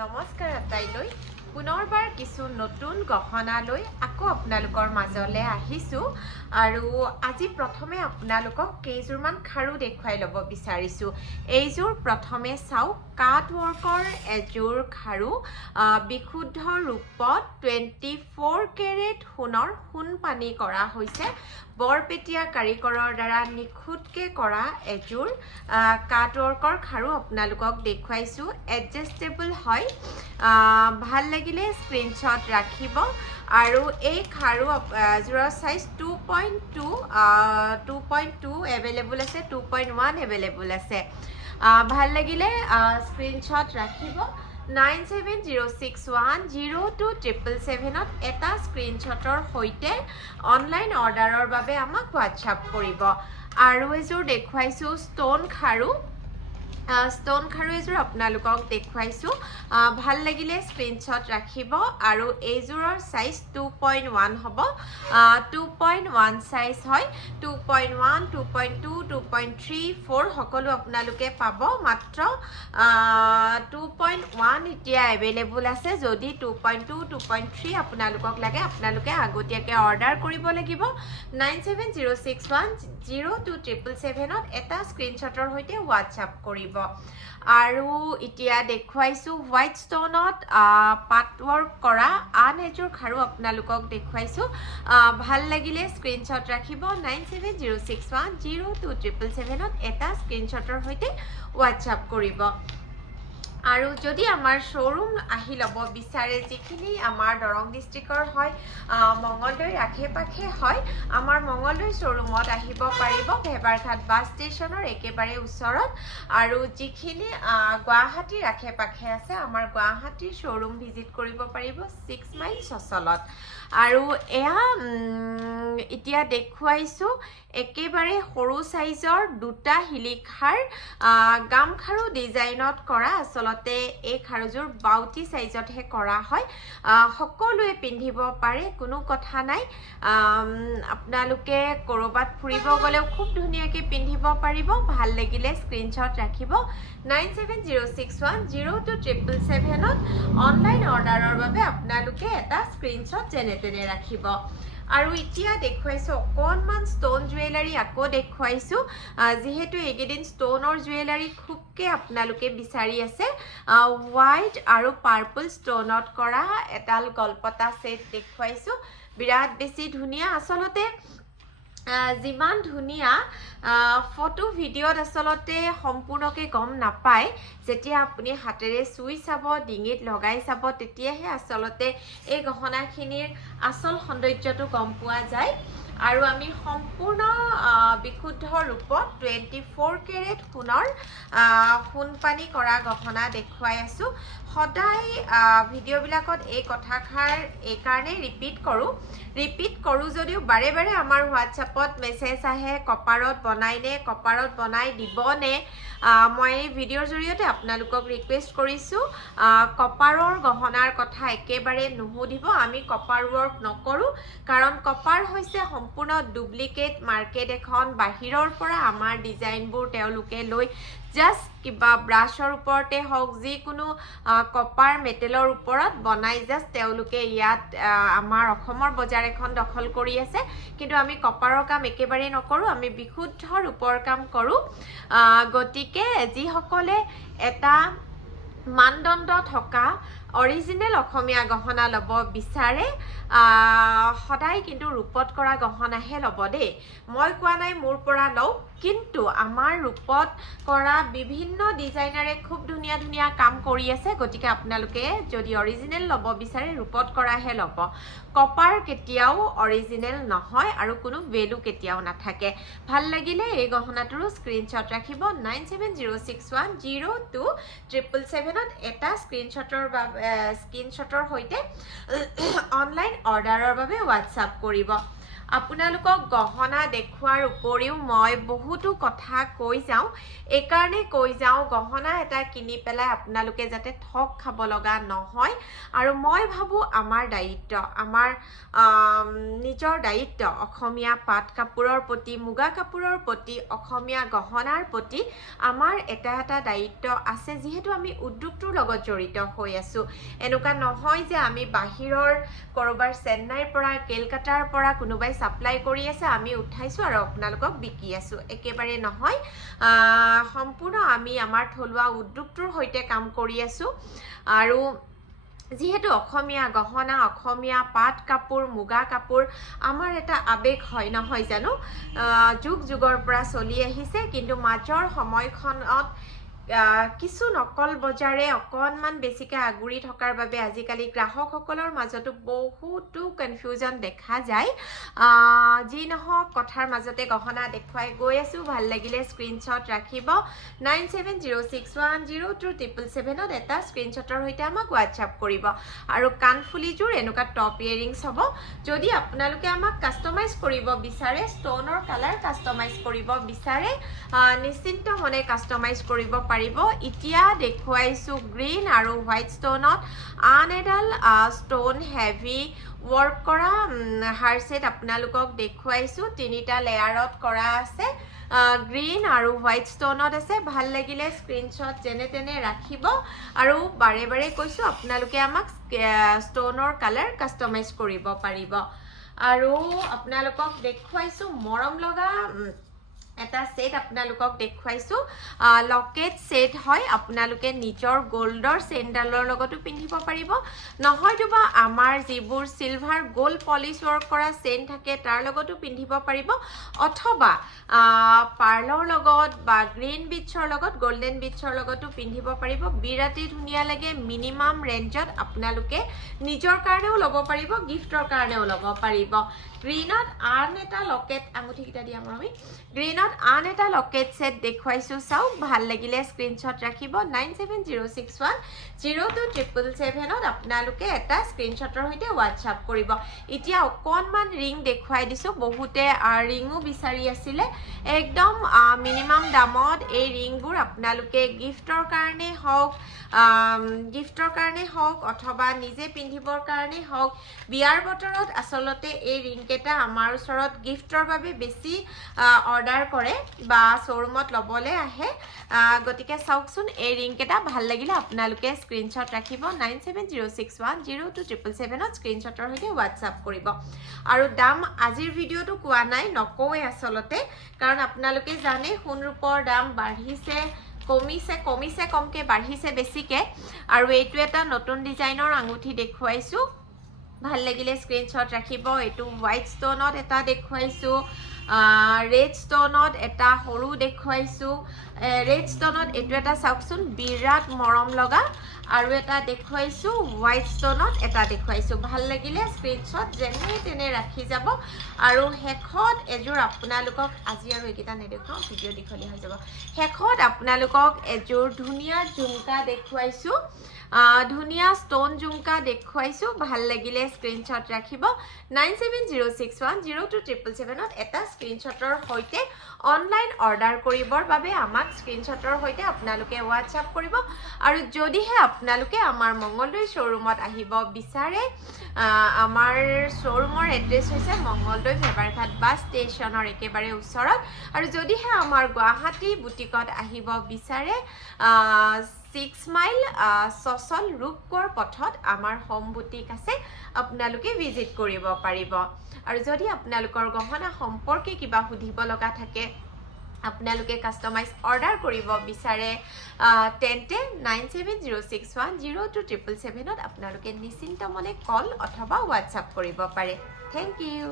নমস্কাৰ আটাইলৈ পুনৰবাৰ কিছু নতুন গহনালৈ আকৌ আপোনালোকৰ মাজলৈ আহিছোঁ আৰু আজি প্ৰথমে আপোনালোকক কেইযোৰমান খাৰু দেখুৱাই ল'ব বিচাৰিছোঁ। এইযোৰ প্ৰথমে চাওক, কাট ৱৰ্কৰ এযোৰ খাৰু, বিশুদ্ধ ৰূপত 24 কেৰেট সোণৰ সোণপানী কৰা হৈছে। বৰপেটীয়া কাৰিকৰৰ দ্বাৰা নিখুঁতকৈ কৰা এযোৰ কাট ৱৰ্কৰ খাৰু আপোনালোকক দেখুৱাইছোঁ। এডজাষ্টেবল হয়, ভাল লাগিলে স্ক্ৰীনশ্বট ৰাখিব। আৰু এই খাৰু যোৰৰ চাইজ 2.2 এভেইলেবল আছে, 2.1 এভেইলেবল আছে। ভাল লাগিলে স্ক্ৰীনশ্বট ৰাখিব। 9706102777 এটা স্ক্ৰীনশ্বটৰ সৈতে অনলাইন অৰ্ডাৰৰ বাবে আমাক হোৱাটছআপ কৰিব। আৰু এযোৰ দেখুৱাইছোঁ ষ্ট'ন খাৰু, ষ্ট'ন খাৰু এযোৰ আপোনালোকক দেখুৱাইছোঁ। ভাল লাগিলে স্ক্ৰীনশ্বট ৰাখিব। আৰু এইযোৰৰ চাইজ 2.1 হ'ব, 2.1 চাইজ হয়। 2.1, 2.2, 2.34 সকলো আপোনালোকে পাব। মাত্ৰ 2.1 এতিয়া এভেইলেবল আছে। যদি 2.2, 2.3 আপোনালোকক লাগে, আপোনালোকে আগতীয়াকৈ অৰ্ডাৰ কৰিব লাগিব। 9706102777 এটা স্ক্ৰীনশ্বটৰ সৈতে হোৱাটছআপ কৰিব। আৰু এতিয়া দেখুৱাইছোঁ হোৱাইট ষ্ট'নত পাটৱৰ্ক কৰা আন এযোৰ খাৰু আপোনালোকক দেখুৱাইছোঁ। ভাল লাগিলে স্ক্ৰীনশ্বট ৰাখিব। 9706102777 এটা স্ক্ৰীনশ্বটৰ সৈতে হোৱাটছআপ কৰিব। আৰু যদি আমাৰ শ্ব'ৰুম আহি ল'ব বিচাৰে, যিখিনি আমাৰ দৰং ডিষ্ট্ৰিক্টৰ হয়, মঙলদৈৰ আশে পাশে হয়, আমাৰ মঙলদৈ শ্ব'ৰুমত আহিব পাৰিব, ভেবাৰঘাট বাছ ষ্টেচনৰ একেবাৰে ওচৰত। আৰু যিখিনি গুৱাহাটীৰ আশে পাশে আছে, আমাৰ গুৱাহাটীৰ শ্ব'ৰুম ভিজিট কৰিব পাৰিব 6 মাইল চচলত। আৰু এয়া এতিয়া দেখুৱাইছোঁ একেবাৰে সৰু চাইজৰ দুটা শিলিখাৰ গামখাৰু ডিজাইনত কৰা। আচলতে এই খাৰুযোৰ বাউটি চাইজতহে কৰা হয়। সকলোৱে পিন্ধিব পাৰে, কোনো কথা নাই। আপোনালোকে ক'ৰবাত ফুৰিব গ'লেও খুব ধুনীয়াকৈ পিন্ধিব পাৰিব। ভাল লাগিলে স্ক্ৰীনশ্বট ৰাখিব। 9706102777 অনলাইন অৰ্ডাৰৰ বাবে আপোনালোকে এটা স্ক্ৰীনশ্বট যেনে তেনে ৰাখিব। আৰু এতিয়া দেখুৱাইছোঁ অকণমান ষ্ট'ন জুৱেলাৰী আকৌ দেখুৱাইছোঁ, যিহেতু এইকেইদিন ষ্ট'নৰ জুৱেলাৰী খুবকৈ আপোনালোকে বিচাৰি আছে। হোৱাইট আৰু পাৰ্পল ষ্ট'নত কৰা এডাল গলপতা ছেট দেখুৱাইছোঁ। বিৰাট বেছি ধুনীয়া। আচলতে যিমান ধুনীয়া ফটো ভিডিঅ'ত আচলতে সম্পূৰ্ণকৈ গম নাপায়। যেতিয়া আপুনি হাতেৰে চুই চাব, ডিঙিত লগাই চাব, তেতিয়াহে আচলতে এই গহনাখিনিৰ আচল সৌন্দৰ্যটো গম পোৱা যায়। আৰু আমি সম্পূৰ্ণ বিশুদ্ধ ৰূপত 24 কেৰেট সোণৰ সোণপানী কৰা গহনা দেখুৱাই আছোঁ। সদায় ভিডিঅ'বিলাকত এই কথাষাৰ এইকাৰণেই ৰিপিট কৰোঁ যদিও বাৰে বাৰে আমাৰ হোৱাটছআপত মেছেজ আহে, কপাৰত বনাইনে, কপাৰত বনাই দিবনে। মই এই ভিডিঅ'ৰ জৰিয়তে আপোনালোকক ৰিকুৱেষ্ট কৰিছোঁ, কপাৰৰ গহনাৰ কথা একেবাৰে নুসুধিব। আমি কপাৰ ৱৰ্ক নকৰোঁ, কাৰণ কপাৰ হৈছে সম্পূৰ্ণ ডুপ্লিকেট মাৰ্কেট এখন। বাহিৰৰ পৰা আমাৰ ডিজাইনবোৰ তেওঁলোকে লৈ জাষ্ট কিবা ব্ৰাছৰ ওপৰতে হওক, যিকোনো কপাৰ মেটেলৰ ওপৰত বনাই জাষ্ট তেওঁলোকে ইয়াত আমাৰ অসমৰ বজাৰ এখন দখল কৰি আছে। কিন্তু আমি কপাৰৰ কাম একেবাৰেই নকৰোঁ, আমি বিশুদ্ধ ৰূপৰ কাম কৰোঁ। গতিকে যিসকলে এটা মানদণ্ড থকা অৰিজিনেল অসমীয়া গহনা ল'ব বিচাৰে, সদায় কিন্তু ৰূপত কৰা গহনাহে ল'ব দেই। মই কোৱা নাই মোৰ পৰা লওক, কিন্তু আমাৰ ৰূপত কৰা বিভিন্ন ডিজাইনাৰে খুব ধুনীয়া ধুনীয়া কাম কৰি আছে। গতিকে আপোনালোকে যদি অৰিজিনেল ল'ব বিচাৰে, ৰূপত কৰাহে ল'ব। কপাৰ কেতিয়াও অৰিজিনেল নহয় আৰু কোনো ভেলু কেতিয়াও নাথাকে। ভাল লাগিলে এই গহনাটোৰো স্ক্ৰীনশ্বট ৰাখিব। 9706102777 এটা স্ক্ৰীনশ্বটৰ সৈতে অনলাইন অৰ্ডাৰৰ বাবে হোৱাটছআপ কৰিব। আপোনালোকক গহনা দেখুৱাৰ উপৰিও মই বহুতো কথা কৈ যাওঁ এইকাৰণে কৈ যাওঁ গহনা এটা কিনি পেলাই আপোনালোকে যাতে ঠগ খাব লগা নহয় আৰু মই ভাবো আমাৰ দায়িত্ব আমাৰ নিজৰ দায়িত্ব অসমীয়া পাট কাপোৰৰ প্ৰতি মুগা কাপোৰৰ প্ৰতি অসমীয়া গহনাৰ প্ৰতি আমাৰ এটা দায়িত্ব আছে যিহেতু আমি উদ্যোগটোৰ লগত জড়িত হৈ আছো এনেকুৱা নহয় যে আমি বাহিৰৰ কৰবাৰ চেন্নাইৰ পৰা কেলকাতাৰ পৰা কোনোবাই সাপ্লাই কৰি আছে আমি উঠাইছো আৰু আপোনালোকক বিকি আছো একেবাৰে নহয় সম্পূৰ্ণ আমি আমাৰ থলুৱা উদ্যোগটোৰ সৈতে কাম কৰি আছো আৰু যিহেতু অসমীয়া গহনা অসমীয়া পাট কাপোৰ মুগা কাপোৰ আমাৰ এটা আবেগ হয় নহয় জানো যুগ যুগৰ পৰা চলি আহিছে কিন্তু মাজৰ সময়খনত কিছু নকল বজাৰে অকনমান বেছিকে আগুৰি থকাৰ বাবে আজিকালি গ্ৰাহকসকলৰ মাজতো বহুতো কনফিউজন দেখা যায় যি নহওক কথাৰ মাজতে গহনা দেখুৱাই গৈ আছো ভাল লাগিলে স্ক্ৰিনশ্বট ৰাখিব 9706102777 ত এটা স্ক্ৰিনশ্বটৰ সৈতে আমাক হোৱাটছআপ কৰিব আৰু কাণফুলিযোৰ এনেকুৱা টপ ইয়েৰিংছ হ'ব যদি আপোনালোকে আমাক কাষ্টমাইজ কৰিব বিচাৰে ষ্টনৰ কালাৰ কাষ্টমাইজ কৰিব বিচাৰে নিশ্চিন্ত মনে কাষ্টমাইজ কৰিব এতিয়া দেখুৱাইছো গ্ৰীন আৰু হোৱাইট ষ্টনত আন এডাল ষ্টন হেভি ৱৰ্ক কৰা হাৰসেট আপোনালোকক দেখুৱাইছো তিনিটা লেয়াৰত কৰা আছে গ্ৰীন আৰু হোৱাইট ষ্টনত আছে ভাল লাগিলে স্ক্ৰিনশ্বট যেনে তেনে ৰাখিব আৰু বাৰে বাৰে কৈছো আপোনালোকে আমাক ষ্টনৰ কালাৰ কাষ্টমাইজ কৰিব পাৰিব আৰু আপোনালোকক দেখুৱাইছো মৰম লগা এটা সেট আপোনালোকক দেখুৱাইছো লকেট সেট হয় আপোনালোকে নিজৰ গোল্ডৰ চেইনডালৰ লগতো পিন্ধিব পাৰিব নহয়তোবা আমাৰ যিবোৰ সিলভাৰ গোল্ড পলিশ ৱৰ্ক কৰা চেইন থাকে তাৰ লগতো পিন্ধিব পাৰিব অথবা পাৰ্লৰ লগত বা গ্ৰীন বিটছৰ লগত গোল্ডেন বিটছৰ লগতো পিন্ধিব পাৰিব বিৰাটি ধুনীয়া লাগে মিনিমাম ৰেঞ্জত আপোনালোকে নিজৰ কাৰণেও ল'ব পাৰিব গিফ্টৰ কাৰণেও ল'ব পাৰিব গ্ৰীনত আন এটা লকেট আঙুঠি কিটা দিয়া আমি গ্ৰীনত আন এটা লকেট সেট দেখুৱাইছো চাও ভাল লাগিলে স্ক্ৰিনশ্বট ৰাখিব 9706102777 ত আপোনালোকে এটা স্ক্ৰিনশ্বটৰ সৈতে হোৱাটছআপ কৰিব এতিয়া অকনমান ৰিং দেখুৱাই দিছো বহুতে ৰিংও বিচাৰি আছিল একদম মিনিমাম দামত এই ৰিংবোৰ আপোনালোকে গিফ্টৰ কাৰণে হওক অথবা নিজে পিন্ধিবৰ কাৰণে হওক বিয়াৰ বতৰত আসলতে এই ৰিং কেটা আমাৰ ওচৰত গিফ্টৰ বাবে বেছি অৰ্ডাৰ কৰে বা শ্বৰুমত লবলে আহে গতিকে চাওকচোন এই ৰিং কেটা ভাল লাগিলে আপোনালোকে স্ক্ৰিনশ্বট ৰাখিব 9706102777 ত স্ক্ৰিনশ্বটৰ সৈতে হোৱাটছআপ কৰিব আৰু দাম আজিৰ ভিডিঅটো কোৱা নাই নকওৱে আসলতে কাৰণ আপোনালোকে জানে সোণ ৰূপৰ দাম বাঢ়িছে কমিছে কমকে বাঢ়িছে বেছিকে আৰু এইটো এটা নতুন ডিজাইনৰ আঙুঠি দেখুৱাইছো ভাল লাগিলে স্ক্ৰিনশ্বট ৰাখিব এটো হোৱাইট ষ্টনত এটা দেখুৱাইছো ৰেড ষ্টনত এটা সৰু দেখুৱাইছো ৰেড ষ্টনত এটো এটা চাওকচোন বিৰাট মৰম লগা আৰু এটা দেখুৱাইছো হোৱাইট ষ্টনত এটা দেখুৱাইছো ভাল লাগিলে স্ক্ৰিনশ্বট যেনে তেনে ৰাখি যাব আৰু হেখত এজোৰ আপোনালোকক আজি আৰু একিটা নেদেখাও ভিডিও দীঘলীয়া হৈ যাব হেখত আপোনালোকক এজোৰ ধুনীয়া ঝুমকা দেখুৱাইছো ধুনীয়া ষ্টন ঝুমকা দেখুৱাইছো ভাল লাগিলে স্ক্ৰিনশ্বট ৰাখিব 9706102777 ত এটা স্ক্ৰিনশ্বটৰ সৈতে অনলাইন অৰ্ডাৰ কৰিবৰ বাবে আমাক স্ক্ৰিনশ্বটৰ সৈতে আপোনালোকে হোৱাটছআপ কৰিব আৰু যদিহে আপোনালোকে আমাৰ মঙ্গলদৈ শ্বৰুমত আহিব বিচাৰে আমাৰ শ্বৰুমৰ এড্ৰেছ হৈছে মঙ্গলদৈ ফেবাৰঘাট বাছ ষ্টেচনৰ একেবাৰে ওচৰত আৰু যদিহে আমাৰ গুৱাহাটী বুটিকত আহিব বিচাৰে 6 মাইল সচল ৰূপকৰ পথত আমাৰ হোম বুটিক আছে আপোনালোকে ভিজিট কৰিব পাৰিব আৰু যদি আপোনালোকৰ গহনা সম্পৰ্কে কিবা সুধিব লগা থাকে আপোনালোকে কাস্টমাইজ অৰ্ডাৰ কৰিব বিচাৰে তেন্তে 9706102777 ত আপোনালোকে নিশ্চিন্ত মনে কল অথবা হোৱাটছআপ কৰিব পাৰে থ্যাংক ইউ